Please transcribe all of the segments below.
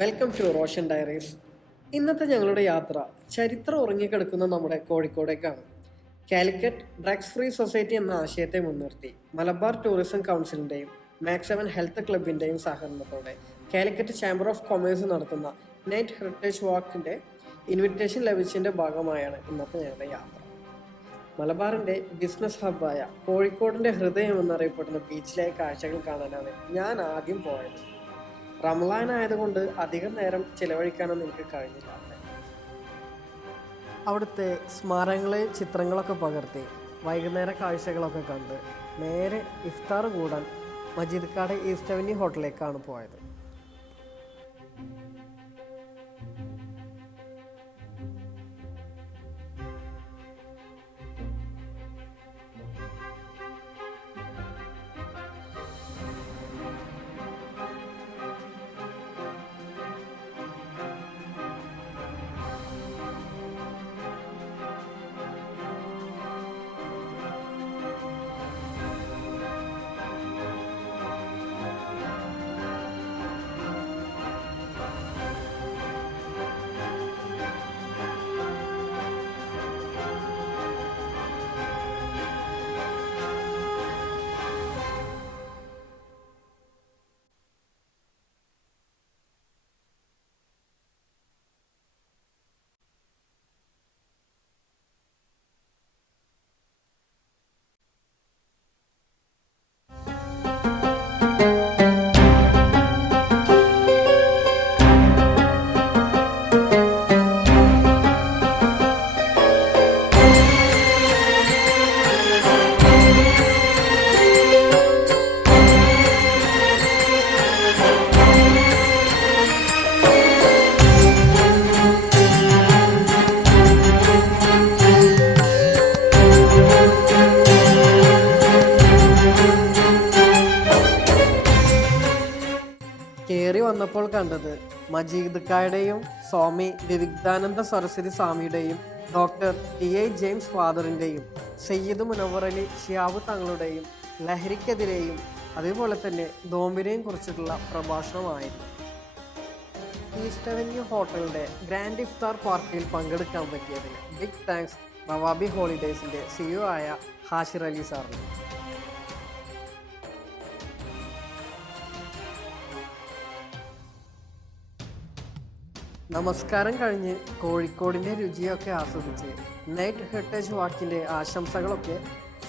Welcome to Roshan diaries. ഇന്നത്തെ ഞങ്ങളുടെ യാത്ര ചരിത്രം ഉറങ്ങിക്കിടക്കുന്ന നമ്മുടെ കോഴിക്കോടേക്കാണ്. കാലിക്കറ്റ് ഡ്രഗ്സ് ഫ്രീ സൊസൈറ്റി എന്ന ആശയത്തെ മുൻനിർത്തി മലബാർ ടൂറിസം കൗൺസിലിൻ്റെയും മാക്സ് 7 ഹെൽത്ത് ക്ലബിൻ്റെയും സഹകരണത്തോടെ കാലിക്കറ്റ് ചാമ്പർ ഓഫ് കൊമേഴ്സ് നടത്തുന്ന നൈറ്റ് ഹെറിറ്റേജ് വാക്കിൻ്റെ ഇൻവിറ്റേഷൻ ലഭിച്ചതിൻ്റെ ഭാഗമായാണ് ഇന്നത്തെ ഞങ്ങളുടെ യാത്ര. മലബാറിൻ്റെ ബിസിനസ് ഹബ്ബായ കോഴിക്കോടിൻ്റെ ഹൃദയം എന്നറിയപ്പെടുന്ന ബീച്ചിലെ കാഴ്ചകൾ കാണാനാണ് ഞാൻ ആദ്യം പോയത്. റമളാൻ ആയതുകൊണ്ട് അധികം നേരം ചിലവഴിക്കാനൊന്നും എനിക്ക് കഴിഞ്ഞില്ല. അവിടുത്തെ സ്മാരകങ്ങളെ ചിത്രങ്ങളൊക്കെ പകർത്തി വൈകുന്നേര കാഴ്ചകളൊക്കെ കണ്ട് നേരെ ഇഫ്താർ കൂടാൻ മജീദ്ക്കാട് ഈസ്റ്റ് അവന്യൂ ഹോട്ടലിലേക്കാണ് പോയത്. കയറി വന്നപ്പോൾ കണ്ടത് മജീദ്ക്കായുടെയും സ്വാമി വിവിക്താനന്ദ സരസ്വതി സ്വാമിയുടെയും ഡോക്ടർ ടി.ഐ. ജെയിംസ് ഫാദറിൻ്റെയും സയ്യിദ് മുനവ്വർ അലി ശിഹാബ് തങ്ങളുടെയും ലഹരിക്കെതിരെയും അതേപോലെ തന്നെ നോമ്പിനെയും കുറിച്ചിട്ടുള്ള പ്രഭാഷണമായിരുന്നു. ഈസ്റ്റ് അവന്യൂ ഹോട്ടലിൻ്റെ ഗ്രാൻഡ് ഇഫ്താർ പാർട്ടിയിൽ പങ്കെടുക്കാൻ പറ്റിയതിന് ബിഗ് താങ്ക്സ് നവാബി ഹോളിഡേയ്സിൻ്റെ CEO ആയ ഹാഷിർ അലി സാറിന്. നമസ്കാരം കഴിഞ്ഞ് കോഴിക്കോടിൻ്റെ രുചിയൊക്കെ ആസ്വദിച്ച് നൈറ്റ് ഹെറിറ്റേജ് വാക്കിൻ്റെ ആശംസകളൊക്കെ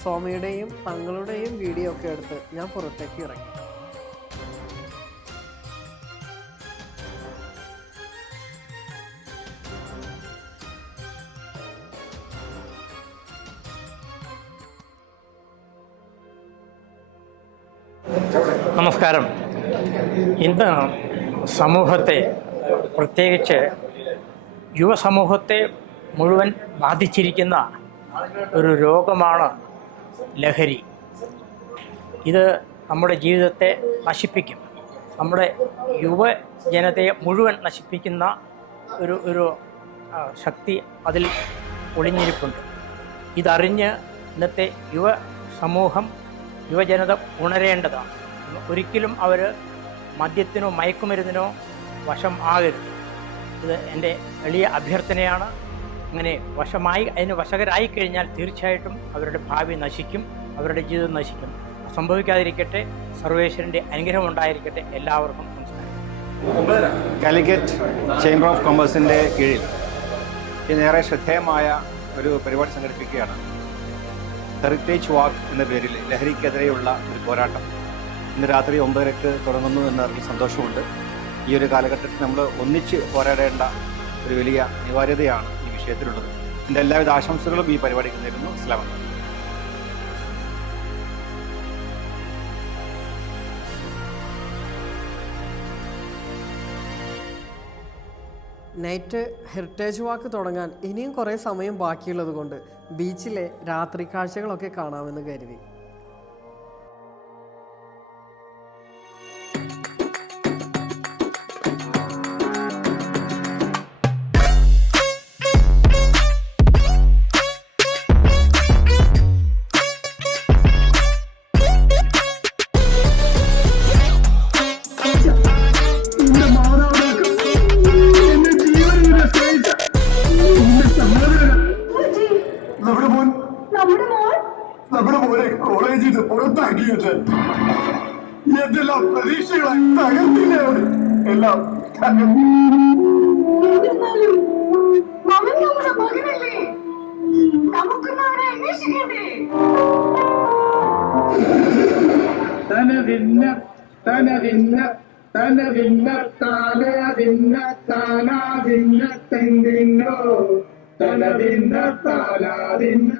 സ്വാമിയുടെയും തങ്ങളുടെയും വീഡിയോ ഒക്കെ എടുത്ത് ഞാൻ പുറത്തേക്ക് ഇറങ്ങി. നമസ്കാരം. ഇന്ന് സമൂഹത്തെ, പ്രത്യേകിച്ച് യുവസമൂഹത്തെ മുഴുവൻ ബാധിച്ചിരിക്കുന്ന ഒരു രോഗമാണ് ലഹരി. ഇത് നമ്മുടെ ജീവിതത്തെ നശിപ്പിക്കും. നമ്മുടെ യുവജനതയെ മുഴുവൻ നശിപ്പിക്കുന്ന ഒരു ശക്തി അതിൽ ഒളിഞ്ഞിരിപ്പുണ്ട്. ഇതറിഞ്ഞ് ഇന്നത്തെ യുവജനത ഉണരേണ്ടതാണ്. ഒരിക്കലും അവർ മദ്യത്തിനോ മയക്കുമരുന്നിനോ വശം ആകരുത്. ഇത് എൻ്റെ വലിയ അഭ്യർത്ഥനയാണ്. അങ്ങനെ അതിന് വശകരായി കഴിഞ്ഞാൽ തീർച്ചയായിട്ടും അവരുടെ ഭാവി നശിക്കും, അവരുടെ ജീവിതം നശിക്കും. സംഭവിക്കാതിരിക്കട്ടെ. സർവേശ്വരൻ്റെ അനുഗ്രഹം ഉണ്ടായിരിക്കട്ടെ. എല്ലാവർക്കും നമസ്കാരം. കാലിക്കറ്റ് ചേംബർ ഓഫ് കൊമേഴ്സിൻ്റെ കീഴിൽ ഇന്നേറെ ശ്രദ്ധേയമായ ഒരു പരിപാടി സംഘടിപ്പിക്കുകയാണ്. ഹെറിറ്റേജ് വാക്ക് എന്ന പേരിൽ ലഹരിക്കെതിരെയുള്ള ഒരു പോരാട്ടം ഇന്ന് രാത്രി 9:30 തുടങ്ങുന്നു എന്നതിൽ സന്തോഷമുണ്ട്. ഈ ഒരു കാലഘട്ടത്തിൽ നമ്മൾ ഒന്നിച്ച് പോരാടേണ്ട ഒരു വലിയ അനിവാര്യതയാണ് ഈ വിഷയത്തിലുള്ളത്. എൻ്റെ എല്ലാവിധ ആശംസകളും ഈ പരിപാടിക്ക് നേരുന്നു. അസ്സലാമു അലൈക്കും. നൈറ്റ് ഹെറിറ്റേജ് വാക്ക് തുടങ്ങാൻ ഇനിയും കുറേ സമയം ബാക്കിയുള്ളത് കൊണ്ട് ബീച്ചിലെ രാത്രി കാഴ്ചകളൊക്കെ കാണാമെന്ന് കരുതി. നമ്മുടെ മോനെ കോളേജിൽ നിന്ന് പുറത്താക്കിയിട്ട് എന്തെല്ലാം പ്രതീക്ഷകളായി തകർത്തില്ലേ അവര് എല്ലാം നമ്മുടെ മകനല്ലേ, നമുക്കൊന്നും അവരെ അന്വേഷിക്കണ്ടേ? തനതിന്ന തനതിന്ന തനതിന്ന താനതിന്ന താനാതിന്ന തെങ്കിന്നോ തനതിന്ന താനാതിന്ന.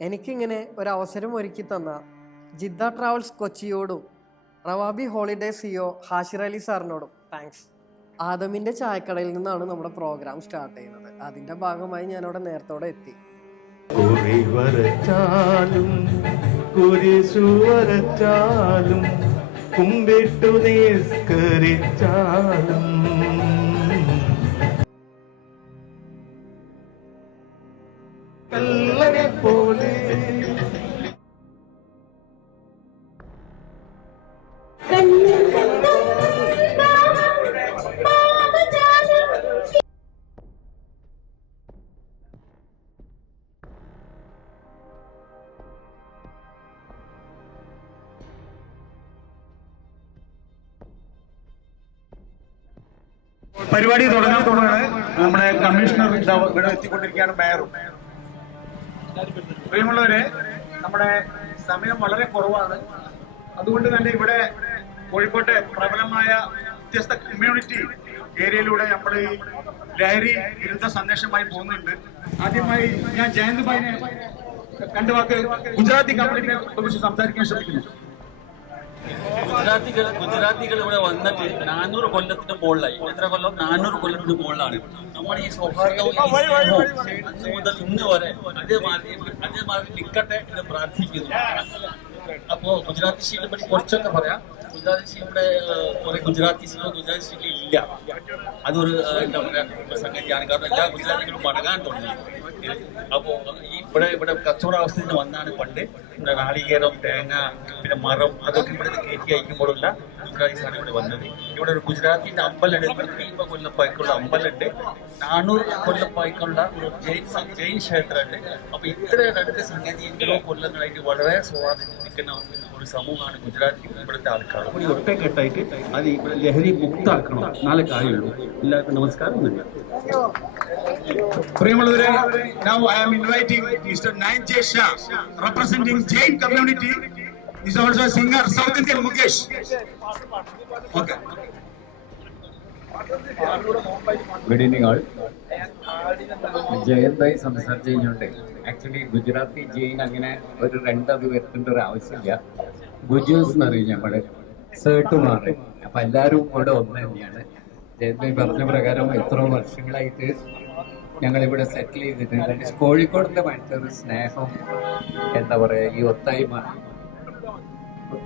എനിക്കിങ്ങനെ ഒരവസരം ഒരുക്കി തന്ന ജിദ്ദ ട്രാവൽസ് കൊച്ചിയോടും Rawabi holiday CEO Hashir Ali സാറിനോടും താങ്ക്സ്. ആദമിൻ്റെ ചായക്കടയിൽ നിന്നാണ് നമ്മുടെ പ്രോഗ്രാം സ്റ്റാർട്ട് ചെയ്യുന്നത്. അതിൻ്റെ ഭാഗമായി ഞാനവിടെ നേരത്തോടെ എത്തി. കുരിശുവരച്ചാലും കുമ്പിട്ടു നിസ്കരിച്ചാലും കല്ലനെ പോലെ പരിപാടി തുടങ്ങാൻ നമ്മുടെ കമ്മീഷണർ ഇവിടെ എത്തിക്കൊണ്ടിരിക്കുകയാണ്. മേയറും പ്രിയമുള്ളവരെ, നമ്മുടെ സമയം വളരെ കുറവാണ്. അതുകൊണ്ട് തന്നെ ഇവിടെ കോഴിക്കോട്ടെ പ്രബലമായ വ്യത്യസ്ത കമ്മ്യൂണിറ്റി ഏരിയയിലൂടെ നമ്മൾ ഈ ലഹരി വിരുദ്ധ സന്ദേശമായി പോകുന്നുണ്ട്. ആദ്യമായി ഞാൻ ജയന്ത് ഭായിനെ രണ്ടു വാക്ക് ഗുജറാത്തി കമ്പനിയെ കുറിച്ച് സംസാരിക്കാൻ ശ്രമിക്കുന്നു. ഗുജറാത്തികൾ ഇവിടെ വന്നിട്ട് 400 കൊല്ലത്തിന് മുകളിലായി. എത്ര കൊല്ലം? 400 കൊല്ലത്തിന് മുകളിലാണ്. നമ്മുടെ ഈ സൗഹാർദ്ദവും അന്ന് മുതൽ ഇന്ന് വരെ അതേമാതിരി നിൽക്കട്ടെ എന്ന് പ്രാർത്ഥിക്കുന്നു. അപ്പോ ഗുജറാത്തി സ്റ്റീലിനെ പറ്റി കുറച്ചൊക്കെ പറയാം. ഗുജറാത്തി സ്റ്റീലിന്റെ കുറെ ഗുജറാത്തി സ്റ്റീൽ ഇല്ല. അതൊരു എന്താ പറയാ സംഗതിയാണ്. കാരണം എല്ലാ ഗുജറാത്തികളും മടങ്ങാൻ തുടങ്ങി. അപ്പോ ഈ ഇവിടെ കച്ചവട അവസ്ഥയിൽ നിന്ന് വന്നാണ് പണ്ട് ഇവിടെ നാളികേരം, തേങ്ങ, പിന്നെ മരം അതൊക്കെ ഇവിടെ കയറ്റി അയക്കുമ്പോഴുള്ള ഗുജറാത്തി സാധനം ഇവിടെ വന്നത്. ഇവിടെ ഒരു ഗുജറാത്തിന്റെ അമ്പലമുണ്ട്. 150 കൊല്ലം പഴക്കമുള്ള അമ്പലമുണ്ട്. 400 കൊല്ലം പഴക്കമുള്ള ഒരു ജെയിൻ ക്ഷേത്രമുണ്ട്. അപ്പൊ ഇത്ര രണ്ട് സംഗതി എത്രയോ കൊല്ലങ്ങളായിട്ട് വളരെ സ്വാധീനം നിൽക്കുന്ന ഒരു സമൂഹമാണ് ഗുജറാത്തി ഇവിടുത്തെ ആൾക്കാർ. കൂടി ഒറ്റക്കെട്ടായിട്ട് അത് ഇവിടെ ലഹരി മുക്താക്കണം. നാളെ കാര്യമുള്ളൂ. എല്ലാവർക്കും നമസ്കാരം. പ്രിയമുള്ളവരെ, now I am inviting Mr. Nayan J. Shah, representing Jain community. He is also a singer, South Indian Mukesh. Okay. Good evening all. ജയന്തായി സംസാരിച്ചു കഴിഞ്ഞോണ്ട് ആക്ച്വലി ഗുജറാത്തി ജെയിൻ അങ്ങനെ ഒരു രണ്ടത് വരുത്തേണ്ട ഒരു ആവശ്യമില്ല. ഗുജൂസ് എന്ന് പറയും നമ്മള് സേർട്ട് മാറി. അപ്പൊ എല്ലാവരും ഇവിടെ ഒന്ന് തന്നെയാണ്. ജയന്തായി പറഞ്ഞ പ്രകാരം എത്ര വർഷങ്ങളായിട്ട് ഞങ്ങൾ ഇവിടെ സെറ്റിൽ ചെയ്തിട്ടുണ്ട്. കോഴിക്കോടിന്റെ മറ്റൊരു സ്നേഹം, എന്താ പറയാ, ഈ ഒത്തായ്മ.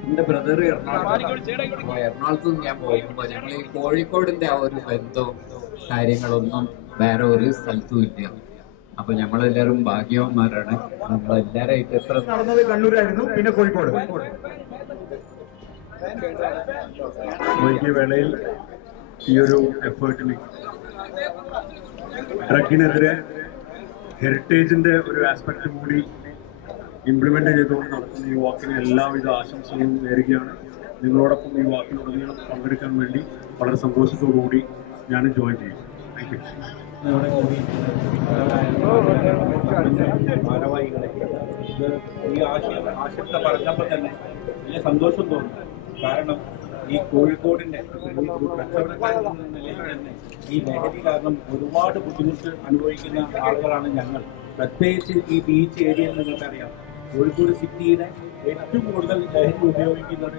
എന്റെ ബ്രദർ എറണാകുളത്ത് ഞാൻ പോയപ്പോ ഞങ്ങൾ ഈ കോഴിക്കോടിന്റെ ആ ഒരു ബന്ധവും കാര്യങ്ങളൊന്നും വേറെ ഒരു സ്ഥലത്തും ഇല്ല. അപ്പൊ ഞങ്ങളെല്ലാരും ഭാഗ്യവാന്മാരാണ്. നമ്മളെല്ലാരായിട്ട് എത്ര നടന്നത് കണ്ണൂരായിരുന്നു, പിന്നെ കോഴിക്കോട്. ഈ വേളയിൽ ഈ ഒരു എഫേർട്ടിന് ഡ്രഗിനെതിരെ ഹെറിറ്റേജിന്റെ ഒരു ആസ്പെക്ട് കൂടി ഇംപ്ലിമെന്റ് ചെയ്തുകൊണ്ട് നടത്തുന്ന ഈ വാക്കിന് എല്ലാവിധ ആശംസകളും നേരുകയാണ്. നിങ്ങളോടൊപ്പം ഈ വാക്കിനുടനീളം പങ്കെടുക്കാൻ വേണ്ടി വളരെ സന്തോഷത്തോടുകൂടി ഞാനും ജോയിൻ ചെയ്യും. Thank you. ഭാരവാഹികളെ ഈ ആശംസ പറഞ്ഞപ്പോൾ തന്നെ വലിയ സന്തോഷം തോന്നുന്നു. കാരണം ഈ കോഴിക്കോടിന്റെ കച്ചവടക്കാരിൽ എന്ന നിലയിൽ തന്നെ ഈ ലഹരി കാരണം ഒരുപാട് ബുദ്ധിമുട്ട് അനുഭവിക്കുന്ന ആളുകളാണ് ഞങ്ങൾ. പ്രത്യേകിച്ച് ഈ ബീച്ച് ഏരിയയിൽ നിങ്ങൾക്കറിയാം, കോഴിക്കോട് സിറ്റിയിലെ ഏറ്റവും കൂടുതൽ ലഹരി ഉപയോഗിക്കുന്നത്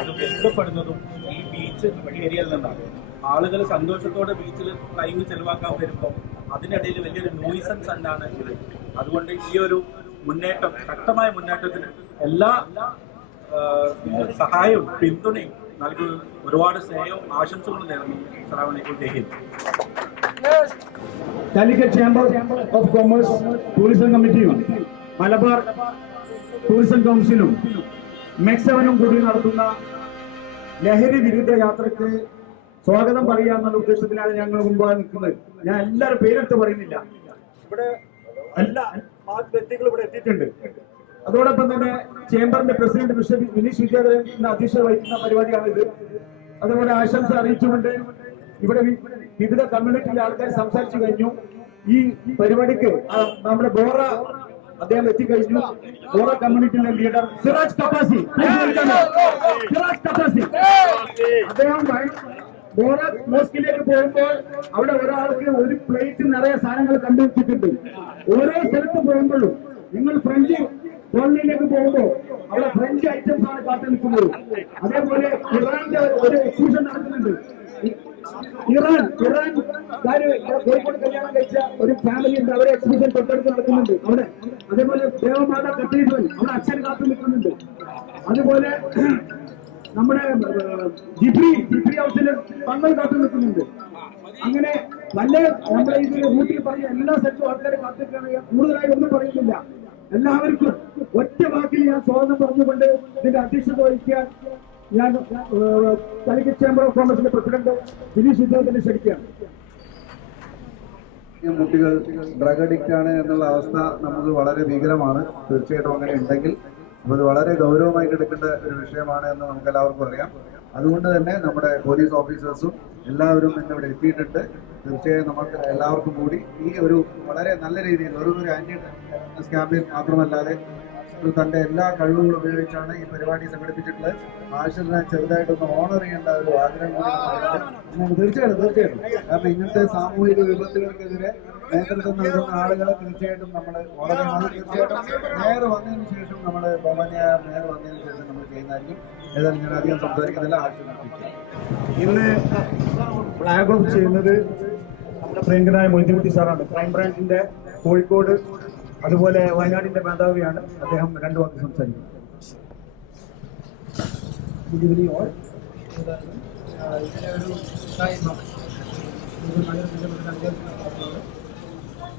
അത് ബന്ധപ്പെടുന്നതും ഈ ബീച്ച് ഏരിയയിൽ നിന്നാണ്. ആളുകൾ സന്തോഷത്തോടെ ബീച്ചിൽ ടൈം ചെലവാക്കാൻ വരുമ്പോൾ അതിനിടയിൽ വലിയൊരു നോയിസൻസ് തന്നെയാണ് ഇത്. അതുകൊണ്ട് ഈ ഒരു മുന്നേറ്റം, ശക്തമായ മുന്നേറ്റത്തിന് എല്ലാ സഹായവും പിന്തുണയും നൽകി ഒരുപാട് സ്നേഹവും ആശംസകളും നേർന്നു. അസ്സലാമു അലൈക്കും. Jai Hind. Calicut chamber of commerce tourism കമ്മിറ്റിയും മലബാർ ടൂറിസം കൗൺസിലും മെക്സവനും കൂടി നടത്തുന്ന ലഹരി വിരുദ്ധ യാത്രയ്ക്ക് സ്വാഗതം പറയാന്നുള്ള ഉദ്ദേശത്തിലാണ് ഞങ്ങൾ മുമ്പാകെ നിൽക്കുന്നത്. ഞാൻ എല്ലാവരും പേരെടുത്ത് പറയുന്നില്ല. ഇവിടെ വ്യക്തികൾ ഇവിടെ എത്തിയിട്ടുണ്ട്. അതോടൊപ്പം തന്നെ ചേംബറിന്റെ പ്രസിഡന്റ് മിസ്റ്റർ വിനീഷ് വിജയൻ അധ്യക്ഷത വഹിക്കുന്ന പരിപാടിയാണിത്. അതുപോലെ ആശംസ അറിയിച്ചുകൊണ്ട് ഇവിടെ വിവിധ കമ്മ്യൂണിറ്റിയിലെ ആൾക്കാർ സംസാരിച്ചു കഴിഞ്ഞു. ഈ പരിപാടിക്ക് നമ്മുടെ ബോറ അദ്ദേഹം എത്തിക്കഴിഞ്ഞു. ബോറ കമ്മ്യൂണിറ്റിയിലെ ലീഡർ സിറാജ് കപ്പാസി അദ്ദേഹം ബോറ മോസ്കിലേക്ക് പോകുമ്പോൾ അവിടെ ഒരാൾക്ക് ഒരു പ്ലേറ്റ് നിറയെ സാധനങ്ങൾ കണ്ടുവച്ചിട്ടുണ്ട്. ഓരോ സ്ഥലത്ത് പോകുമ്പോഴും നിങ്ങൾ ഫ്രഞ്ച് കോളനിയിലേക്ക് പോകുമ്പോൾ അവിടെ ഫ്രഞ്ച് ഐറ്റംസ് ആണ് കാത്തു നിൽക്കുന്നത്. അതേപോലെ ഇറാന്റെ ഒരു എക്സിബിഷൻ നടക്കുന്നുണ്ട്. ഇറാൻകാര് കോഴിക്കോട് കല്യാണം കഴിച്ച ഒരു ഫാമിലി ഉണ്ട്. അവരെ എക്സിബിഷൻ തൊട്ടടുത്ത് നടക്കുന്നുണ്ട് അവിടെ. അതേപോലെ ദേവമാത കത്തീഡ്രൽ അവിടെ അച്ഛൻ കാത്തു നിൽക്കുന്നുണ്ട്. അതുപോലെ നമ്മുടെ ജിഫ്രി ഹൗസിൽ പങ്ങൾ കാത്തു നിൽക്കുന്നുണ്ട്. അങ്ങനെ നല്ല നമ്മുടെ ഇതിൽ റൂട്ടിൽ പറഞ്ഞ എല്ലാ സെറ്റും ആൾക്കാരെ കാത്തിരിക്കുകയാണ്. കൂടുതലായി ഒന്നും പറയുന്നില്ല. എല്ലാവർക്കും ഒറ്റ വാക്കിൽ ഞാൻ സ്വാഗതം പറഞ്ഞുകൊണ്ട് ഇതിന്റെ അധ്യക്ഷത വഹിക്കാൻ ഞാൻ കാലിക്കറ്റ് ചേംബർ ഓഫ് കോമേഴ്സിന്റെ പ്രസിഡന്റ് വിനീഷ് വിജയനെ ക്ഷണിക്കുകയാണ്. കുട്ടികൾ ഡ്രഗ് അഡിക്റ്റ് ആണ് എന്നുള്ള അവസ്ഥ നമുക്ക് വളരെ ഭീകരമാണ്. തീർച്ചയായിട്ടും അങ്ങനെ ഉണ്ടെങ്കിൽ അത് വളരെ ഗൗരവമായിട്ട് എടുക്കേണ്ട ഒരു വിഷയമാണ് എന്ന് നമുക്ക് എല്ലാവർക്കും അറിയാം. അതുകൊണ്ട് തന്നെ നമ്മുടെ പോലീസ് ഓഫീസേഴ്സും എല്ലാവരും ഇന്ന് ഇവിടെ എത്തിയിട്ടുണ്ട്. തീർച്ചയായും നമുക്ക് എല്ലാവർക്കും കൂടി ഈ ഒരു വളരെ നല്ല രീതിയിൽ ഒരു ആന്റി ക്യാമ്പയിൻ മാത്രമല്ലാതെ തന്റെ എല്ലാ കഴിവുകളും ഉപയോഗിച്ചാണ് ഈ പരിപാടി സംഘടിപ്പിച്ചിട്ടുള്ളത്. ആശിറിനെ ചെറുതായിട്ടൊന്ന് ഓണർ ചെയ്യേണ്ട ഒരു ആഗ്രഹം കൂടി തീർച്ചയായിട്ടും കാരണം ഇങ്ങനത്തെ സാമൂഹിക വിപത്തുകൾക്കെതിരെ നേതൃത്വം നൽകുന്ന ആളുകളെ തീർച്ചയായിട്ടും നമ്മൾ വളരെ തീർച്ചയായിട്ടും നേർ വന്നതിന് ശേഷം നമ്മൾ ബഹുമാന്യായ നേർ വന്നതിന് ശേഷം നമ്മൾ ചെയ്യുന്നതായിരിക്കും. ഏതായാലും ഞാൻ അധികം സംസാരിക്കുന്നില്ല. ആശിർ ഇന്ന് ഫ്ലാഗ് ഓഫ് ചെയ്യുന്നത് നമ്മുടെ പ്രിയങ്കനായ മൊയ്തീൻകുട്ടി സാറാണ്. ക്രൈം ബ്രാഞ്ചിന്റെ കോഴിക്കോട് അതുപോലെ വയനാടിന്റെ മേധാവിയാണ്. അദ്ദേഹം 2 വാക്ക് സംസാരിക്കും.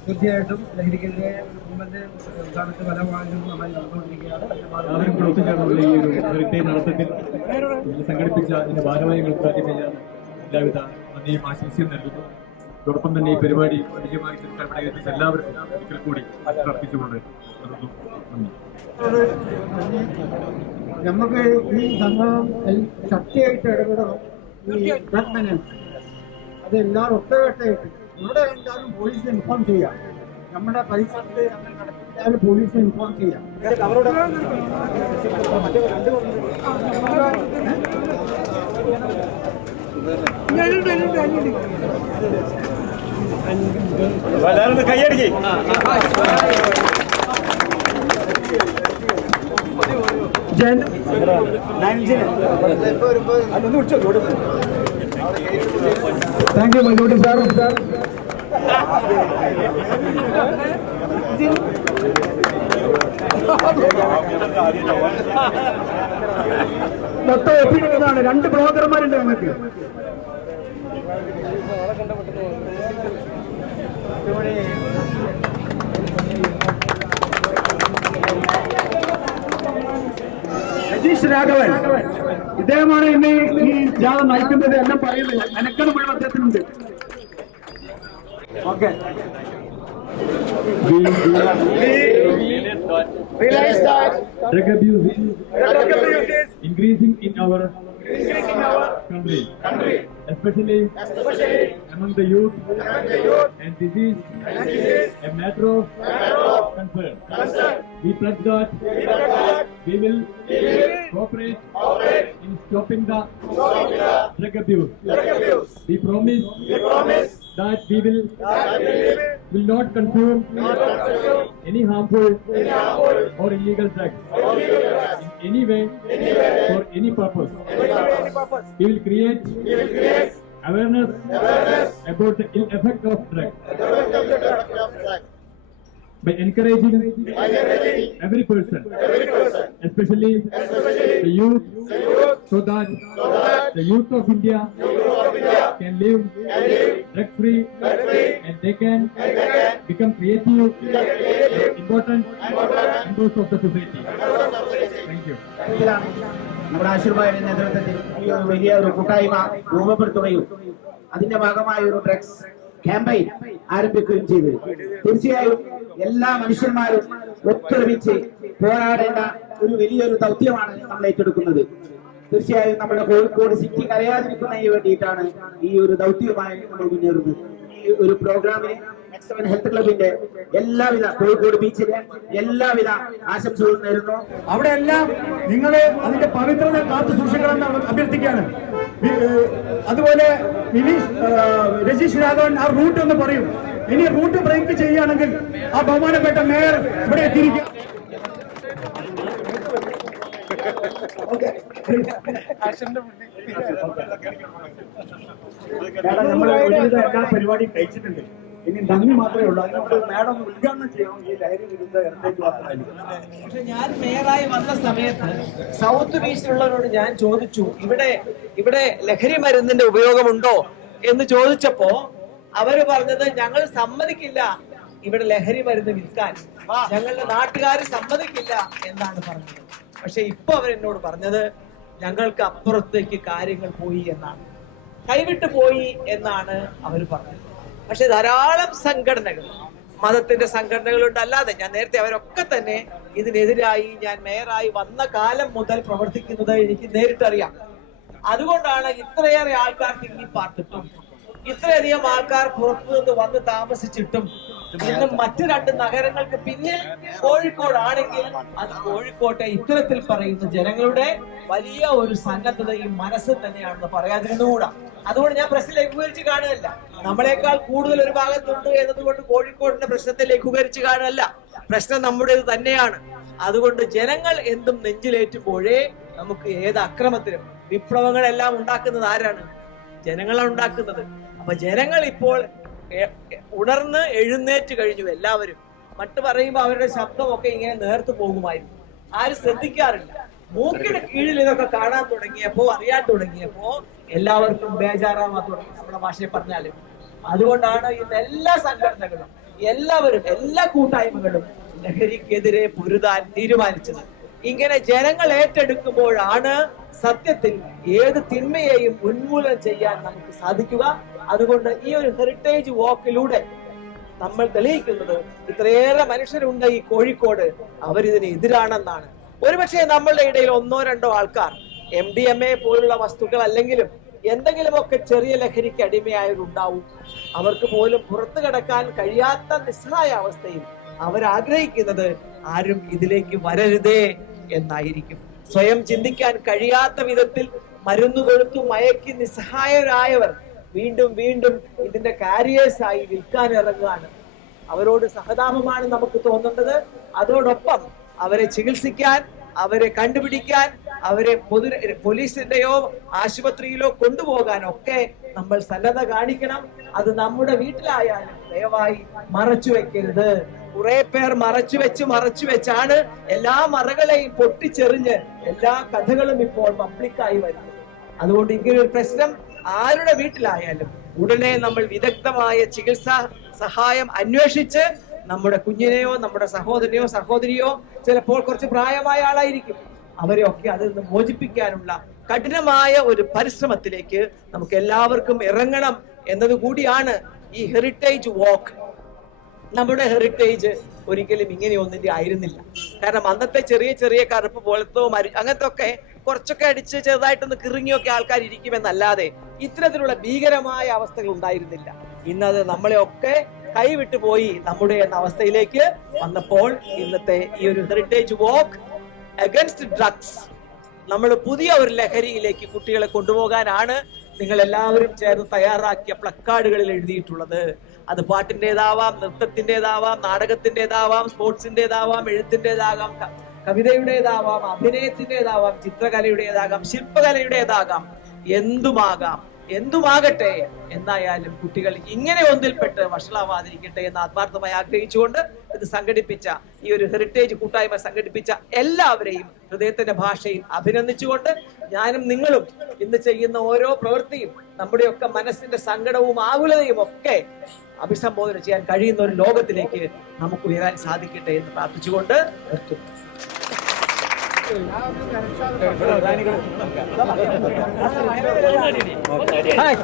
തീർച്ചയായിട്ടും ലഹരിക്കെതിരെ ഗവൺമെന്റ് സംസ്ഥാനത്ത് പല ഭാഗങ്ങളും നന്നായി നടന്നുകൊണ്ടിരിക്കുകയാണ്. എല്ലാവരും പ്രവർത്തിക്കാനുള്ള ഈ ഒരു ഹെറിറ്റേജ് നടത്തത്തിൽ സംഘടിപ്പിച്ച അതിന്റെ ഭാരവാഹികൾക്ക് എല്ലാവിധ നന്ദിയും ആശംസയും നൽകുന്നു. അതോടൊപ്പം തന്നെ ഈ പരിപാടി വിജയമായി തീർക്കാൻ എല്ലാവർക്കും ഒരിക്കൽ കൂടി അർപ്പിച്ചുകൊണ്ട് നമുക്ക് ഈ സംഭവം ശക്തിയായിട്ട് ഇടപെടണം. ഈ അത് എല്ലാവരും ഒറ്റവെട്ടായിട്ട് ഇവിടെ എന്തായാലും പോലീസിനെ ഇൻഫോം ചെയ്യാം. നമ്മുടെ പരിസരത്ത് അങ്ങനെ നടത്തിയാലും പോലീസിനെ ഇൻഫോം ചെയ്യാം. കൈയടിക്കേ താങ്ക് യു മൈനോട്ടി സാർ. മൊത്തം ഒപ്പിക്കുന്നതാണ്. 2 ബ്ലോഗർമാരുണ്ട് നമുക്ക്. രജീഷ് രാഘവൻ ഇദ്ദേഹമാണ് ഇന്ന് ഈ ജാഥ നയിക്കുന്നത്. എല്ലാം പറയുന്നത് അനക്കത് മുഴുവൻ അദ്ദേഹത്തിനുണ്ട്. Okay drug abuse is increasing in our country, especially among the youth, and this is a matter of concern. We pledge that we will cooperate in stopping the drug abuse. We promise that we will not consume any harmful or illegal drugs in any way for any purpose. We will create awareness about the ill effect of drugs by encouraging every person, especially the youth, so that the youth of India can live drug-free and they can become creative, important members of the society. Thank you. നമ്മുടെ ആശീർവാദത്തിന്റെ നേതൃത്വത്തിൽ ഈ ഒരു വലിയ ഒരു കൂട്ടായ്മ രൂപപ്പെടുത്തുകയും അതിന്റെ ഭാഗമായ ഒരു ഡ്രഗ്സ് ക്യാമ്പയിൻ ആരംഭിക്കുകയും ചെയ്തത്. തീർച്ചയായും എല്ലാ മനുഷ്യന്മാരും ഒത്തൊരുമിച്ച് പോരാടേണ്ട ഒരു വലിയൊരു ദൗത്യമാണ് നമ്മൾ ഏറ്റെടുക്കുന്നത്. തീർച്ചയായും നമ്മുടെ കോഴിക്കോട് സിറ്റി കരയാതിരിക്കുന്നതിന് വേണ്ടിയിട്ടാണ് ഈ ഒരു ദൗത്യവുമായി നമ്മൾ മുന്നേറുന്നത്. ഈ ഒരു പ്രോഗ്രാമിന് X7 ഹെൽത്ത് ക്ലബിന്റെ എല്ലാവിധ കോഴിക്കോട് ബീച്ചിലെ എല്ലാവിധ ആശംസകളും നേരുന്നു. അവിടെ എല്ലാം നിങ്ങൾ അതിന്റെ പവിത്രത കാത്തു സൂക്ഷിക്കണമെന്ന് അഭ്യർത്ഥിക്കുകയാണ്. അതുപോലെ രജീഷ് രാഘവൻ ആ റൂട്ട് ഒന്ന് പറയും. ഇനി റൂട്ട് ബ്രേക്ക് ചെയ്യുകയാണെങ്കിൽ ആ ബഹുമാനപ്പെട്ട മേയർ ഇവിടെ എത്തിയിരിക്കുക. നമ്മൾ എല്ലാ പരിപാടിയും കഴിച്ചിട്ടുണ്ട്. ഇനി നന്ദി മാത്രമേ ഉള്ളൂ. അതിനോട് മാഡം ഉദ്ഘാടനം ചെയ്യണം ഈ ലഹരി വിരുദ്ധ പക്ഷെ ഞാൻ മേയറായി വന്ന സമയത്ത് സൗത്ത് ബീച്ചിലുള്ളവരോട് ഞാൻ ചോദിച്ചു, ഇവിടെ ലഹരി മരുന്നിന്റെ ഉപയോഗമുണ്ടോ എന്ന് ചോദിച്ചപ്പോ അവര് പറഞ്ഞത് ഞങ്ങൾ സമ്മതിക്കില്ല ഇവിടെ ലഹരി മരുന്ന് വിൽക്കാൻ, ഞങ്ങളുടെ നാട്ടുകാർ സമ്മതിക്കില്ല എന്നാണ് പറഞ്ഞത്. പക്ഷെ ഇപ്പൊ അവരെന്നോട് പറഞ്ഞത് ഞങ്ങൾക്ക് അപ്പുറത്തേക്ക് കാര്യങ്ങൾ പോയി എന്നാണ്, കൈവിട്ടു പോയി എന്നാണ് അവർ പറഞ്ഞത്. പക്ഷെ ധാരാളം സംഘടനകൾ, മതത്തിന്റെ സംഘടനകളുണ്ട്, അല്ലാതെ ഞാൻ നേരത്തെ അവരൊക്കെ തന്നെ ഇതിനെതിരായി ഞാൻ മേയറായി വന്ന കാലം മുതൽ പ്രവർത്തിക്കുന്നത് എനിക്ക് നേരിട്ടറിയാം. അതുകൊണ്ടാണ് ഇത്രയേറെ ആൾക്കാർ തിങ്ങി പാർത്തിട്ടും ഇത്രയധികം ആൾക്കാർ പുറത്തുനിന്ന് വന്ന് താമസിച്ചിട്ടും ഇന്നും മറ്റു 2 നഗരങ്ങൾക്ക് പിന്നിൽ കോഴിക്കോടാണെങ്കിൽ അത് കോഴിക്കോട്ടെ ഇത്തരത്തിൽ പറയുന്ന ജനങ്ങളുടെ വലിയ ഒരു സന്നദ്ധതയും മനസ്സ് തന്നെയാണെന്ന് പറയാതിരുന്നുകൂടാ. അതുകൊണ്ട് ഞാൻ പ്രശ്നം ലഘൂകരിച്ച് കാണുകയല്ല. നമ്മളെക്കാൾ കൂടുതൽ ഒരു ഭാഗത്തുണ്ട് എന്നതുകൊണ്ട് കോഴിക്കോടിന്റെ പ്രശ്നത്തെ ലഘൂകരിച്ച് കാണുകയല്ല. പ്രശ്നം നമ്മുടേത് തന്നെയാണ്. അതുകൊണ്ട് ജനങ്ങൾ എന്തും നെഞ്ചിലേറ്റുമ്പോഴേ നമുക്ക് ഏത് അക്രമത്തിനും വിപ്ലവങ്ങളെല്ലാം ഉണ്ടാക്കുന്നത് ആരാണ്? ജനങ്ങളാണ് ഉണ്ടാക്കുന്നത്. അപ്പൊ ജനങ്ങൾ ഇപ്പോൾ ഉണർന്ന് എഴുന്നേറ്റ് കഴിഞ്ഞു. എല്ലാവരും മറ്റ് പറയുമ്പോൾ അവരുടെ ശബ്ദമൊക്കെ ഇങ്ങനെ നേർത്തു പോകുമായിരുന്നു. ആരും ശ്രദ്ധിക്കാറില്ല. മൂക്കിന് കീഴിൽ ഇതൊക്കെ കാണാൻ തുടങ്ങിയപ്പോ, അറിയാൻ തുടങ്ങിയപ്പോ എല്ലാവർക്കും ബേജാറാവാൻ തുടങ്ങി, നമ്മുടെ ഭാഷയിൽ പറഞ്ഞാലും. അതുകൊണ്ടാണ് ഇന്ന് എല്ലാ സംഘടനകളും എല്ലാവരും എല്ലാ കൂട്ടായ്മകളും ലഹരിക്കെതിരെ പൊരുതാൻ തീരുമാനിച്ചത്. ഇങ്ങനെ ജനങ്ങൾ ഏറ്റെടുക്കുമ്പോഴാണ് സത്യത്തിൽ ഏത് തിന്മയെയും ഉന്മൂലനം ചെയ്യാൻ നമുക്ക് സാധിക്കുക. അതുകൊണ്ട് ഈ ഒരു ഹെറിറ്റേജ് വാക്കിലൂടെ നമ്മൾ തെളിയിക്കുന്നത് ഇത്രയേറെ മനുഷ്യരുണ്ട് ഈ കോഴിക്കോട്, അവരിതിന് എതിരാണെന്നാണ്. ഒരുപക്ഷെ നമ്മളുടെ ഇടയിൽ 1-2 ആൾക്കാർ MDMA പോലുള്ള വസ്തുക്കൾ അല്ലെങ്കിലും എന്തെങ്കിലുമൊക്കെ ചെറിയ ലഹരിക്ക് അടിമയായവരുണ്ടാവും. അവർക്ക് പോലും പുറത്തു കടക്കാൻ കഴിയാത്ത നിസ്സഹായ അവസ്ഥയിൽ അവരാഗ്രഹിക്കുന്നത് ആരും ഇതിലേക്ക് വരരുതേ എന്നായിരിക്കും. സ്വയം ചിന്തിക്കാൻ കഴിയാത്ത വിധത്തിൽ മരുന്ന് കൊടുത്തു മയക്കി നിസ്സഹായരായവർ വീണ്ടും വീണ്ടും ഇതിന്റെ കാരിയേഴ്സായി വിൽക്കാൻ ഇറങ്ങുകയാണ്. അവരോട് സഹതാപമാണ് നമുക്ക് തോന്നേണ്ടത്. അതോടൊപ്പം അവരെ ചികിത്സിക്കാൻ, അവരെ കണ്ടുപിടിക്കാൻ, അവരെ പോലീസിന്റെയോ ആശുപത്രിയിലോ കൊണ്ടുപോകാനൊക്കെ നമ്മൾ സന്നദ്ധ കാണിക്കണം. അത് നമ്മുടെ വീട്ടിലായാലും ദയവായി മറച്ചു വെക്കരുത്. കുറെ പേർ മറച്ചു വെച്ചാണ് എല്ലാ മറകളെയും പൊട്ടിച്ചെറിഞ്ഞ് എല്ലാ കഥകളും ഇപ്പോൾ പബ്ലിക്കായി വരുന്നത്. അതുകൊണ്ട് ഇങ്ങനൊരു പ്രശ്നം ആരുടെ വീട്ടിലായാലും ഉടനെ നമ്മൾ വിദഗ്ധമായ ചികിത്സാ സഹായം അന്വേഷിച്ച് നമ്മുടെ കുഞ്ഞിനെയോ നമ്മുടെ സഹോദരിയോ ചിലപ്പോൾ കുറച്ച് പ്രായമായ ആളായിരിക്കും, അവരെയൊക്കെ അതിൽ നിന്ന് മോചിപ്പിക്കാനുള്ള കഠിനമായ ഒരു പരിശ്രമത്തിലേക്ക് നമുക്ക് എല്ലാവർക്കും ഇറങ്ങണം എന്നതുകൂടിയാണ് ഈ ഹെറിറ്റേജ് വാക്ക്. നമ്മുടെ ഹെറിറ്റേജ് ഒരിക്കലും ഇങ്ങനെയൊന്നിന്റെ ആയിരുന്നില്ല. കാരണം അന്നത്തെ ചെറിയ ചെറിയ കറുപ്പ് പോലത്തോ അങ്ങനത്തെ ഒക്കെ കുറച്ചൊക്കെ അടിച്ച് ചെറുതായിട്ടൊന്ന് കിറുങ്ങിയൊക്കെ ആൾക്കാർ ഇരിക്കുമെന്നല്ലാതെ ഇത്തരത്തിലുള്ള ഭീകരമായ അവസ്ഥകൾ ഉണ്ടായിരുന്നില്ല. ഇന്നത് നമ്മളെ ഒക്കെ കൈവിട്ടു പോയി നമ്മുടെ എന്ന അവസ്ഥയിലേക്ക് വന്നപ്പോൾ ഇന്നത്തെ ഈ ഒരു ഹെറിറ്റേജ് വാക്ക് അഗൻസ്റ്റ് ഡ്രഗ്സ് നമ്മൾ പുതിയ ഒരു ലഹരിയിലേക്ക് കുട്ടികളെ കൊണ്ടുപോകാനാണ് നിങ്ങൾ എല്ലാവരും ചേർന്ന് തയ്യാറാക്കിയ പ്ലക്കാർഡുകളിൽ എഴുതിയിട്ടുള്ളത്. അത് പാട്ടിൻ്റെതാവാം, നൃത്തത്തിൻ്റെതാവാം, നാടകത്തിൻ്റെതാവാം, സ്പോർട്സിൻ്റെതാവാം, എഴുത്തിൻ്റെതാകാം, കവിതയുടേതാവാം, അഭിനയത്തിൻ്റെതാവാം, ചിത്രകലയുടേതാകാം, ശില്പകലയുടേതാകാം, എന്തുമാകട്ടെ. എന്തായാലും കുട്ടികൾ ഇങ്ങനെ ഒന്നിൽപ്പെട്ട് വഷളാവാതിരിക്കട്ടെ എന്ന് ആത്മാർത്ഥമായി ആഗ്രഹിച്ചുകൊണ്ട് ഇത് സംഘടിപ്പിച്ച ഈ ഒരു ഹെറിറ്റേജ് കൂട്ടായ്മ സംഘടിപ്പിച്ച എല്ലാവരെയും ഹൃദയത്തിന്റെ ഭാഷയിൽ അഭിനന്ദിച്ചുകൊണ്ട് ഞാനും നിങ്ങളും ഇന്ന് ചെയ്യുന്ന ഓരോ പ്രവൃത്തിയും നമ്മുടെയൊക്കെ മനസ്സിന്റെ സങ്കടവും ആകുലതയും ഒക്കെ അഭിസംബോധന ചെയ്യാൻ കഴിയുന്ന ഒരു ലോകത്തിലേക്ക് നമുക്ക് ഉയരാൻ സാധിക്കട്ടെ എന്ന് പ്രാർത്ഥിച്ചുകൊണ്ട് നിർത്തുന്നു.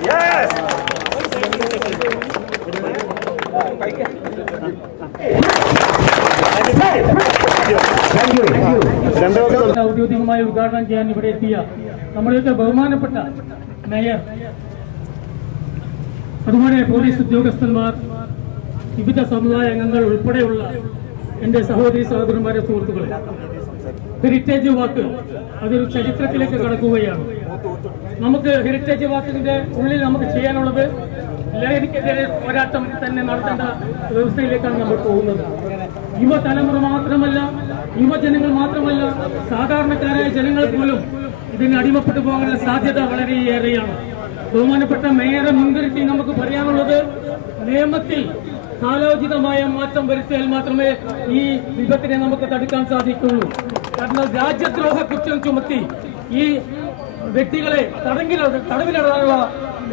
Yes! ഔദ്യോഗികമായി ഉദ്ഘാടനം ചെയ്യാൻ ഇവിടെ എത്തിയ നമ്മുടെയൊക്കെ ബഹുമാനപ്പെട്ട മേയർ, അതുപോലെ പോലീസ് ഉദ്യോഗസ്ഥന്മാർ, വിവിധ സമുദായ അംഗങ്ങൾ ഉൾപ്പെടെയുള്ള എൻ്റെ സഹോദരി സഹോദരന്മാരെ, സുഹൃത്തുക്കളെ, ഹെറിറ്റേജ് വാക്ക് അതൊരു ചരിത്രത്തിലേക്ക് കടക്കുകയാണ്. നമുക്ക് ഹെറിറ്റേജ് വാക്കിന്റെ ഉള്ളിൽ നമുക്ക് ചെയ്യാനുള്ളത് ലഹരിക്കെതിരെ പോരാട്ടം തന്നെ നടത്തേണ്ട വ്യവസ്ഥയിലേക്കാണ് നമ്മൾ പോകുന്നത്. യുവതലമുറ മാത്രമല്ല, യുവജനങ്ങൾ മാത്രമല്ല, സാധാരണക്കാരായ ജനങ്ങൾ പോലും ഇതിന് അടിമപ്പെട്ടു പോകാനുള്ള സാധ്യത വളരെയേറെയാണ്. ബഹുമാനപ്പെട്ട മേയറെ മുൻനിർത്തി നമുക്ക് പറയാനുള്ളത്, നിയമത്തിൽ കാലോചിതമായ മാറ്റം വരുത്തിയാൽ മാത്രമേ ഈ വിപത്തിനെ നമുക്ക് തടുക്കാൻ സാധിക്കുള്ളൂ. കാരണം രാജ്യദ്രോഹ കുറ്റം ചുമത്തി ഈ വ്യക്തികളെ തടവിലിടാനുള്ള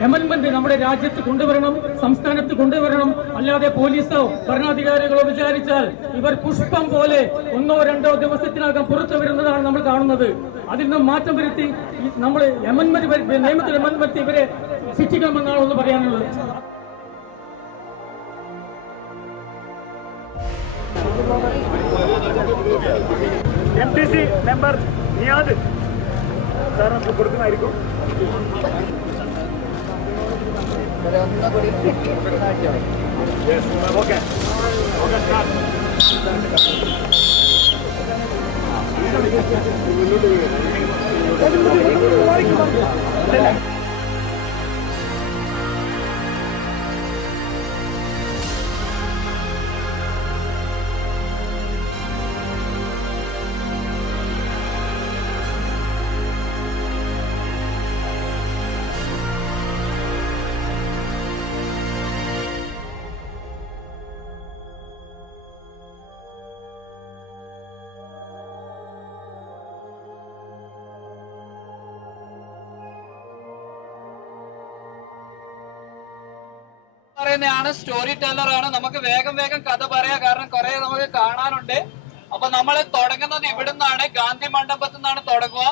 അമെൻമെന്റ് നമ്മുടെ രാജ്യത്ത് കൊണ്ടുവരണം, സംസ്ഥാനത്ത് കൊണ്ടുവരണം. അല്ലാതെ പോലീസോ ഭരണാധികാരികളോ വിചാരിച്ചാൽ ഇവർ പുഷ്പം പോലെ 1-2 ദിവസത്തിനകം പുറത്തു വരുന്നതാണ് നമ്മൾ കാണുന്നത്. അതിൽ നിന്നും മാറ്റം വരുത്തി നമ്മൾ നിയമത്തിൽ അമെൻമെന്റ് ഇവരെ ശിക്ഷിക്കണമെന്നാണ് ഒന്ന് പറയാനുള്ളത്. MTC മെമ്പർ നിയാദ് സാർ നമുക്ക് കൊടുക്കുന്നതായിരിക്കും. ഓക്കെ പറയുന്നതാണ്, സ്റ്റോറി ടെല്ലർ ആണ്. നമുക്ക് വേഗം കഥ പറയാം, കാരണം കുറെ നമുക്ക് കാണാനുണ്ട്. അപ്പൊ നമ്മൾ തുടങ്ങുന്നത് ഇവിടുന്നാണ്, ഗാന്ധി മണ്ഡപത്തിൽ നിന്നാണ് തുടങ്ങുക.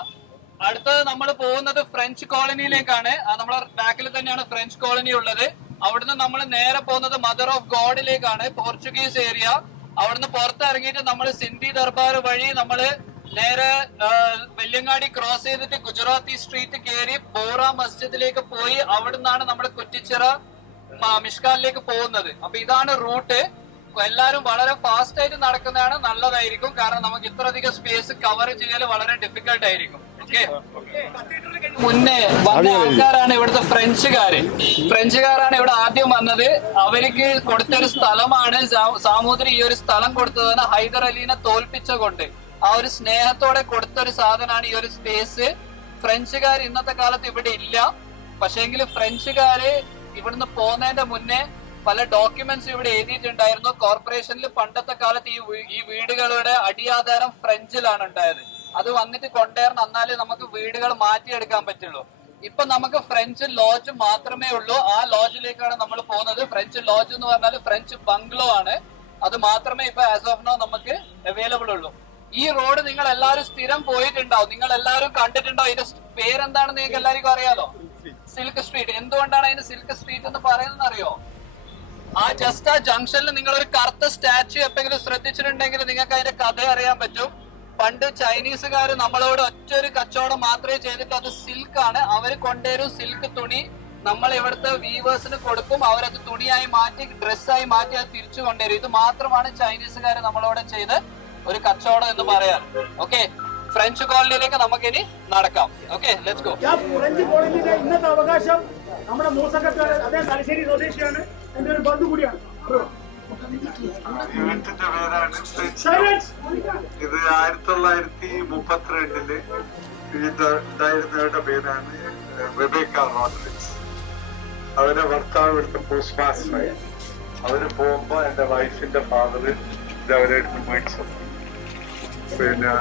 അടുത്തത് നമ്മൾ പോകുന്നത് ഫ്രഞ്ച് കോളനിയിലേക്കാണ്. നമ്മളെ ബാക്കിൽ തന്നെയാണ് ഫ്രഞ്ച് കോളനി ഉള്ളത്. അവിടുന്ന് നമ്മൾ നേരെ പോകുന്നത് മദർ ഓഫ് ഗോഡിലേക്കാണ്, പോർച്ചുഗീസ് ഏരിയ. അവിടുന്ന് പുറത്തിറങ്ങിയിട്ട് നമ്മൾ സിന്ധി ദർബാർ വഴി നമ്മൾ നേരെ വെല്യങ്ങാടി ക്രോസ് ചെയ്തിട്ട് ഗുജറാത്തി സ്ട്രീറ്റ് കയറി ബോറ മസ്ജിദിലേക്ക് പോയി അവിടുന്നാണ് നമ്മൾ കുറ്റിച്ചിറ മിഷ്കാലിലേക്ക് പോകുന്നത്. അപ്പൊ ഇതാണ് റൂട്ട്. എല്ലാരും വളരെ ഫാസ്റ്റ് ആയിട്ട് നടക്കുന്നതാണ് നല്ലതായിരിക്കും, കാരണം നമുക്ക് ഇത്രയധികം സ്പേസ് കവർ ചെയ്യൽ വളരെ ഡിഫിക്കൽട്ട് ആയിരിക്കും. ഓക്കെ, മുന്നേ വന്ന ആൾക്കാരാണ് ഇവിടുത്തെ ഫ്രഞ്ചുകാരാണ് ഇവിടെ ആദ്യം വന്നത്. അവർക്ക് കൊടുത്തൊരു സ്ഥലമാണ് സാമൂതിരി. ഈ ഒരു സ്ഥലം കൊടുത്തതാണ് ഹൈദർ അലീനെ തോൽപ്പിച്ച കൊണ്ട് ആ ഒരു സ്നേഹത്തോടെ കൊടുത്തൊരു സാധനമാണ് ഈ ഒരു സ്പേസ്. ഫ്രഞ്ചുകാർ ഇന്നത്തെ കാലത്ത് ഇവിടെ ഇല്ല. പക്ഷേങ്കിൽ ഫ്രഞ്ചുകാര് ഇവിടുന്ന് പോകുന്നതിന്റെ മുന്നേ പല ഡോക്യുമെന്റ്സ് ഇവിടെ എഴുതിയിട്ടുണ്ടായിരുന്നു. കോർപ്പറേഷനിൽ പണ്ടത്തെ കാലത്ത് ഈ വീടുകളുടെ അടിയാധാരം ഫ്രഞ്ചിലാണ് ഉണ്ടായത്. അത് വന്നിട്ട് കൊണ്ടുവരണം, എന്നാലേ നമുക്ക് വീടുകൾ മാറ്റിയെടുക്കാൻ പറ്റുള്ളൂ. ഇപ്പൊ നമുക്ക് ഫ്രഞ്ച് ലോഡ്ജ് മാത്രമേ ഉള്ളൂ. ആ ലോഡ്ജിലേക്കാണ് നമ്മൾ പോകുന്നത്. ഫ്രഞ്ച് ലോഡ്ജ് എന്ന് പറഞ്ഞാൽ ഫ്രഞ്ച് ബംഗ്ലോ ആണ്. അത് മാത്രമേ ഇപ്പൊ ആസ് ഓഫ് നോ നമുക്ക് അവൈലബിൾ ഉള്ളൂ. ഈ റോഡ് നിങ്ങൾ എല്ലാവരും സ്ഥിരം പോയിട്ടുണ്ടാവും, നിങ്ങൾ എല്ലാവരും കണ്ടിട്ടുണ്ടാവും. ഇതിന്റെ പേരെന്താണെന്ന് നിങ്ങൾക്ക് എല്ലാവർക്കും അറിയാലോ, സിൽക്ക് സ്ട്രീറ്റ്. എന്തുകൊണ്ടാണ് അതിന് സിൽക്ക് സ്ട്രീറ്റ് എന്ന് പറയുന്നത് അറിയോ? ആ ജംഗ്ഷനിൽ നിങ്ങൾ ഒരു കറുത്ത സ്റ്റാച്യു എപ്പോഴെങ്കിലും ശ്രദ്ധിച്ചിട്ടുണ്ടെങ്കിൽ നിങ്ങൾക്ക് അതിന്റെ കഥ അറിയാൻ പറ്റും. പണ്ട് ചൈനീസുകാർ നമ്മളോട് ഒറ്റൊരു കച്ചവടം മാത്രമേ ചെയ്തിട്ട്, അത് സിൽക്കാണ്. അവർ കൊണ്ടുവരും സിൽക്ക് തുണി, നമ്മൾ ഇവിടുത്തെ വീവേഴ്സിന് കൊടുക്കും. അവരത് തുണിയായി മാറ്റി ഡ്രസ്സായി മാറ്റി അത് തിരിച്ചു കൊണ്ടുവരും. ഇത് മാത്രമാണ് ചൈനീസുകാർ നമ്മളോട് ചെയ്ത് ഒരു കച്ചവടം എന്ന് പറയാൻ. ഓക്കെ, ഫ്രഞ്ച് കോളനിയിലേക്ക് നമുക്ക് ഇനി നടക്കാം. Okay, let's go. ഫ്രഞ്ച് കോളനിയുടെ ഇന്നത്തെ അവകാശം നമ്മുടെ മൂസക്കക്കാരൻ, അദ്ദേഹം തലശ്ശേരി സ്വദേശിയാണ്, എന്റെ ഒരു ബന്ധു കൂടിയാണ്. യൂണിറ്റിന്റെ പേരാണ് ഇത്. 1932 ഇതായിരുന്നവരുടെ പേരാണ് റെബേക്ക റോഡ്രിഗ്സ്. അവരെ ഭർത്താവ് ഇവിടുത്തെ പോസ്റ്റ് മാസ്റ്ററായി. അവര് പോകുമ്പോ എന്റെ വൈഫിന്റെ ഫാദർ ഇത് അവരെടുത്ത് മേടിച്ചു. പിന്നെ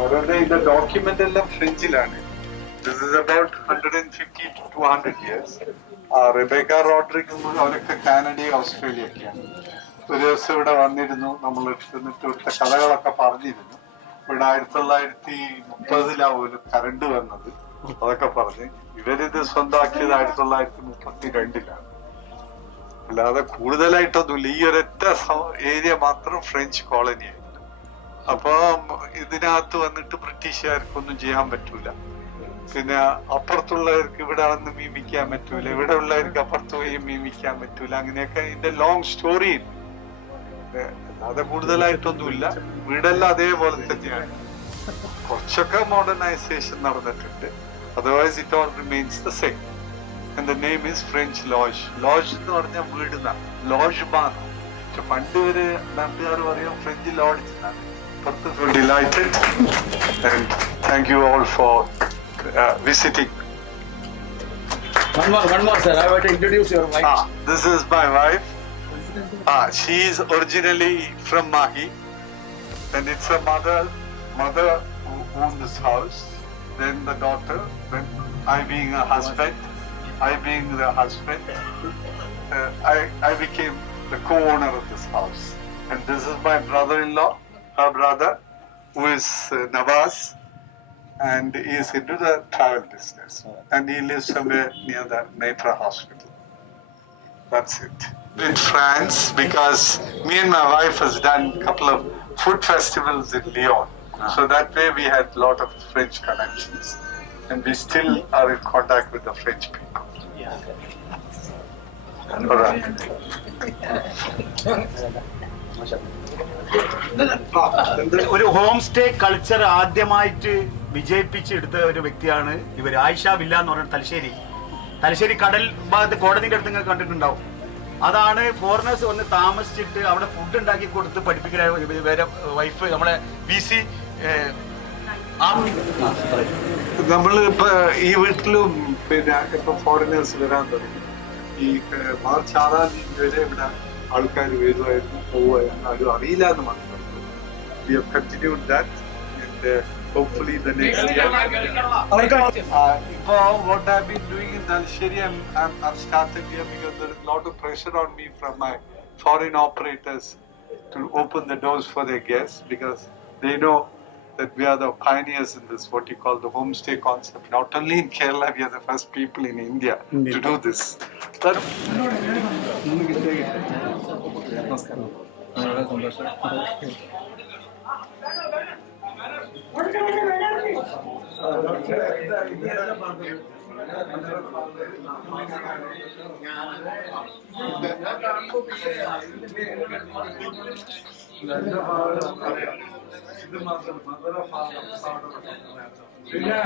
അവരുടെ ഇത് ഡോക്യുമെന്റ് എല്ലാം ഫ്രഞ്ചിലാണ്. This is about 150 to 200 years. Rebecca Rodrigues അവരൊക്കെ കാനഡയും ഓസ്ട്രേലിയൊക്കെയാണ്. ഒരു ദിവസം ഇവിടെ വന്നിരുന്നു, നമ്മൾ എന്നിട്ട് ഇവിടുത്തെ കഥകളൊക്കെ പറഞ്ഞിരുന്നു. ഇവിടെ 1930 കറണ്ട് വന്നത്, അതൊക്കെ പറഞ്ഞ് ഇവരിത് സ്വന്തമാക്കിയത് 1932 അല്ലാതെ കൂടുതലായിട്ടൊന്നുമില്ല. ഈ ഒരൊറ്റ ഏരിയ മാത്രം ഫ്രഞ്ച് കോളനി ആയിരുന്നു. അപ്പൊ ഇതിനകത്ത് വന്നിട്ട് ബ്രിട്ടീഷുകാർക്കൊന്നും ചെയ്യാൻ പറ്റൂല. പിന്നെ അപ്പുറത്തുള്ളവർക്ക് ഇവിടെ വന്ന് മീമിക്കാൻ പറ്റൂല, ഇവിടെ ഉള്ളവർക്ക് അപ്പുറത്ത് പോയി മീമിക്കാൻ പറ്റൂല. അങ്ങനെയൊക്കെ ഇതിന്റെ ലോങ് സ്റ്റോറി. അല്ലാതെ കൂടുതലായിട്ടൊന്നുമില്ല. വീടെല്ലാം അതേപോലെ തന്നെയാണ്. കുറച്ചൊക്കെ മോഡേണൈസേഷൻ നടന്നിട്ടുണ്ട്. Otherwise it all remains the same. And the name is French Lodge. Lodge എന്ന് പറഞ്ഞാൽ വീട്, ലോഡ്ജ് ബാർ. പക്ഷെ പണ്ട് ഒരു നാട്ടുകാർ പറയും ഫ്രഞ്ച് ലോഡ്ജ് എന്നാണ്. Delighted and thank you all for visiting. One more, sir. I want to introduce your wife. This is my wife. She is originally from Mahi, and it's a mother who owned this house. Then the daughter. Then I being a husband, I became the co-owner of this house. And this is my brother-in-law, her brother, who is Nawaz, and he is into the travel business. And he lives somewhere near the Netra Hospital. That's it. In France, because me and my wife has done a couple of food festivals in Lyon. So that way we had a lot of French connections. And we still are in contact with the French people. Alright. ഒരു home stay culture ആദ്യമായിട്ട് വിജയിപ്പിച്ചെടുത്ത ഒരു വ്യക്തിയാണ് ഇവർ. Ayisha villa എന്ന് പറയുന്നത് തലശ്ശേരി കടൽ ഭാഗത്ത് കോടതിന്റെ അടുത്ത് നിങ്ങൾ കണ്ടിട്ടുണ്ടാവും. അതാണ് ഫോറിനേഴ്സ് വന്ന് താമസിച്ചിട്ട് അവിടെ ഫുഡ് ഉണ്ടാക്കി കൊടുത്ത് പഠിപ്പിക്കുന്ന വേറെ വൈഫ് നമ്മളെ VC. നമ്മൾ ഇപ്പൊ ഈ വീട്ടിലും പിന്നെ ഇപ്പൊ ഫോറിനേഴ്സ് വരാൻ തുടങ്ങി. ഈ മാർച്ച് 6-ാം തീയതി വരെ ഇവിടെ ആൾക്കാർ വരുമായിരുന്നു, പോവുമായിരുന്നു. ആരും അറിയില്ല എന്ന് മാത്രം. We have continued that and hopefully the next year. What I've been doing in Talsheri, I've started here because there is a lot of pressure on me from my foreign operators to open the doors for their guests, because they know that we are the pioneers in this, what you call the homestay concept. Not only in Kerala, we are the first people in India to do this. പിന്നെ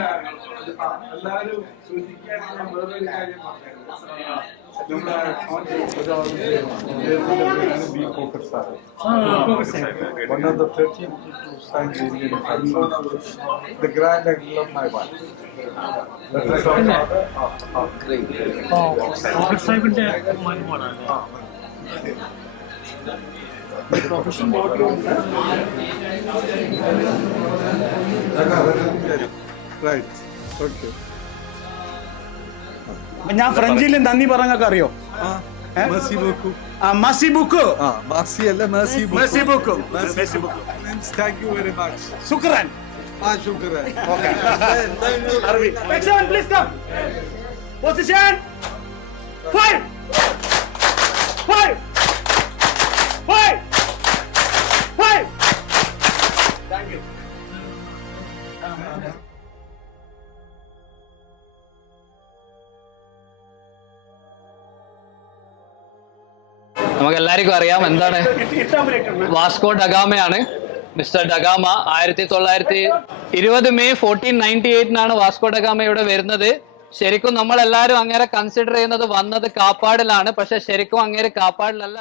എല്ലാവരും സൂചിക്കാനുള്ള വേറൊരു കാര്യം one of the 13 who signed the Indian Constitution, the grand uncle of my wife. Great. Right. Okay. ഞാൻ ഫ്രഞ്ചിൽ നന്ദി പറഞ്ഞൊക്കെ അറിയോ? Merci beaucoup. Merci beaucoup. Merci അല്ല, merci beaucoup. Merci beaucoup. Merci beaucoup. Thank you very much. ശുക്രാൻ. ശുക്രാൻ. Okay. Excellent, please come. Position. 5. 5. 5. 5. Thank you. നമുക്ക് എല്ലാവർക്കും അറിയാം എന്താണ് Vasco ഡഗാമയാണ്. Mister ഡഗാമ 1920 May 1498 Vasco ഡഗാമ ഇവിടെ വരുന്നത്. ശരിക്കും നമ്മളെല്ലാവരും അങ്ങനെ കൺസിഡർ ചെയ്യുന്നത് വന്നത് കാപ്പാടിലാണ്. പക്ഷെ ശരിക്കും അങ്ങനെ കാപ്പാടിലല്ല.